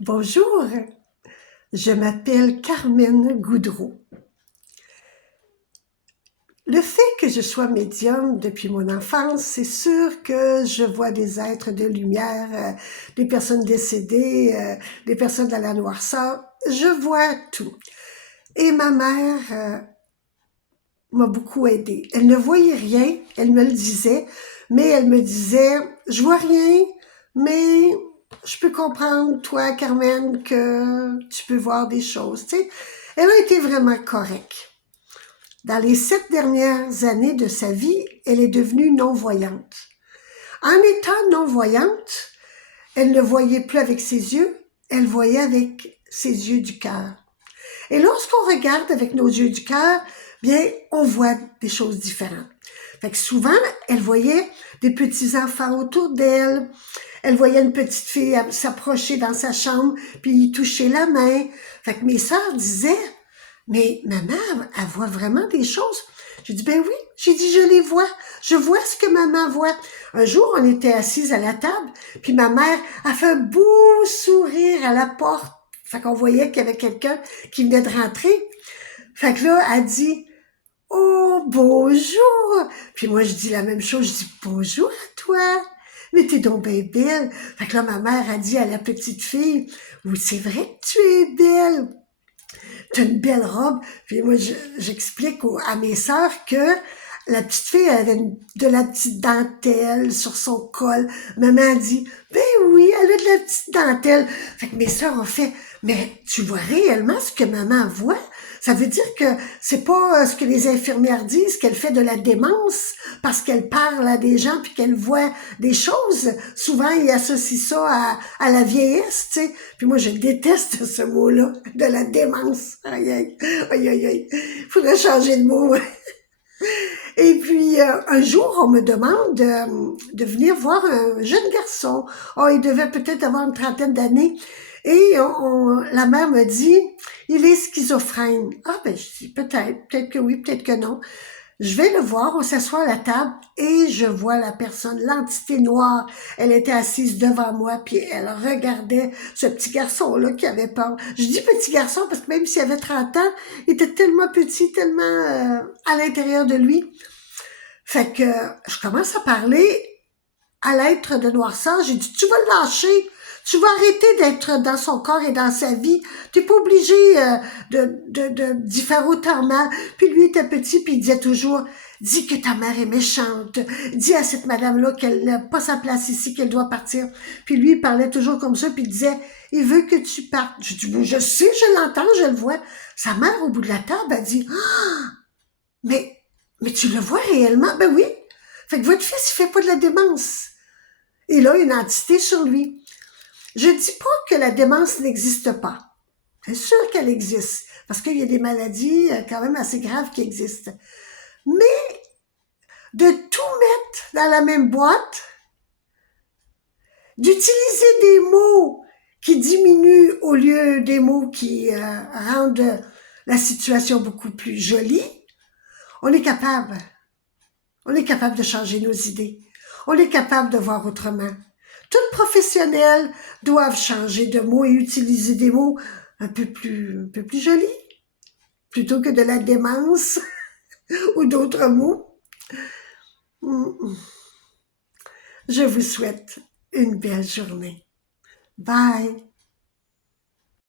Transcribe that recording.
Bonjour, je m'appelle Carmen Goudreau. Le fait que je sois médium depuis mon enfance, c'est sûr que je vois des êtres de lumière, des personnes décédées, des personnes dans la noirceur. Je vois tout. Et ma mère m'a beaucoup aidée. Elle ne voyait rien, elle me le disait, mais elle me disait, je vois rien, mais je peux comprendre, toi, Carmen, que tu peux voir des choses, tu sais. Elle a été vraiment correcte. Dans les 7 dernières années de sa vie, elle est devenue non-voyante. En étant non-voyante, elle ne voyait plus avec ses yeux, elle voyait avec ses yeux du cœur. Et lorsqu'on regarde avec nos yeux du cœur, bien, on voit des choses différentes. Fait que souvent, elle voyait des petits-enfants autour d'elle. Elle voyait une petite fille s'approcher dans sa chambre, puis y toucher la main. Fait que mes sœurs disaient, mais maman, elle voit vraiment des choses. J'ai dit, ben oui. J'ai dit, je les vois. Je vois ce que maman voit. Un jour, on était assises à la table, puis ma mère a fait un beau sourire à la porte. Fait qu'on voyait qu'il y avait quelqu'un qui venait de rentrer. Fait que là, elle dit, oh, bonjour. Puis moi, je dis la même chose. Je dis, bonjour à toi. Mais t'es donc bien belle. Fait que là, ma mère a dit à la petite fille, oui, c'est vrai que tu es belle. T'as une belle robe. Puis moi, j'explique à mes sœurs que la petite fille avait de la petite dentelle sur son col. Maman a dit, ben oui, elle a de la petite dentelle. Fait que mes sœurs ont fait, mais tu vois réellement ce que maman voit? Ça veut dire que c'est pas ce que les infirmières disent, qu'elle fait de la démence parce qu'elle parle à des gens puis qu'elle voit des choses. Souvent, ils associent ça à la vieillesse, tu sais. Puis moi, je déteste ce mot-là, de la démence. Aïe, aïe, aïe, aïe, aïe. Faudrait changer de mot. Et puis, un jour, on me demande de venir voir un jeune garçon. Oh, il devait peut-être avoir une trentaine d'années. Et la mère me dit, il est schizophrène. Ah, ben, je dis, peut-être que oui, peut-être que non. Je vais le voir, on s'assoit à la table et je vois la personne, l'entité noire. Elle était assise devant moi, puis elle regardait ce petit garçon-là qui avait peur. Je dis petit garçon parce que même s'il avait 30 ans, il était tellement petit, tellement à l'intérieur de lui. Fait que je commence à parler à l'être de noirceur. J'ai dit, tu vas le lâcher. Tu vas arrêter d'être dans son corps et dans sa vie. T'es pas obligé d'y faire autant mal. Puis lui était petit, puis il disait toujours, dis que ta mère est méchante. Dis à cette madame-là qu'elle n'a pas sa place ici, qu'elle doit partir. Puis lui, il parlait toujours comme ça, puis il disait, il veut que tu partes. Je dis, je sais, je l'entends, je le vois. Sa mère, au bout de la table, a dit, mais, mais tu le vois réellement? Ben oui. Fait que votre fils, il fait pas de la démence. Il a une entité sur lui. Je dis pas que la démence n'existe pas. C'est sûr qu'elle existe, parce qu'il y a des maladies quand même assez graves qui existent. Mais de tout mettre dans la même boîte, d'utiliser des mots qui diminuent au lieu des mots qui rendent la situation beaucoup plus jolie, on est capable. On est capable de changer nos idées. On est capable de voir autrement. Toutes professionnels doivent changer de mots et utiliser des mots un peu plus jolis, plutôt que de la démence ou d'autres mots. Je vous souhaite une belle journée. Bye!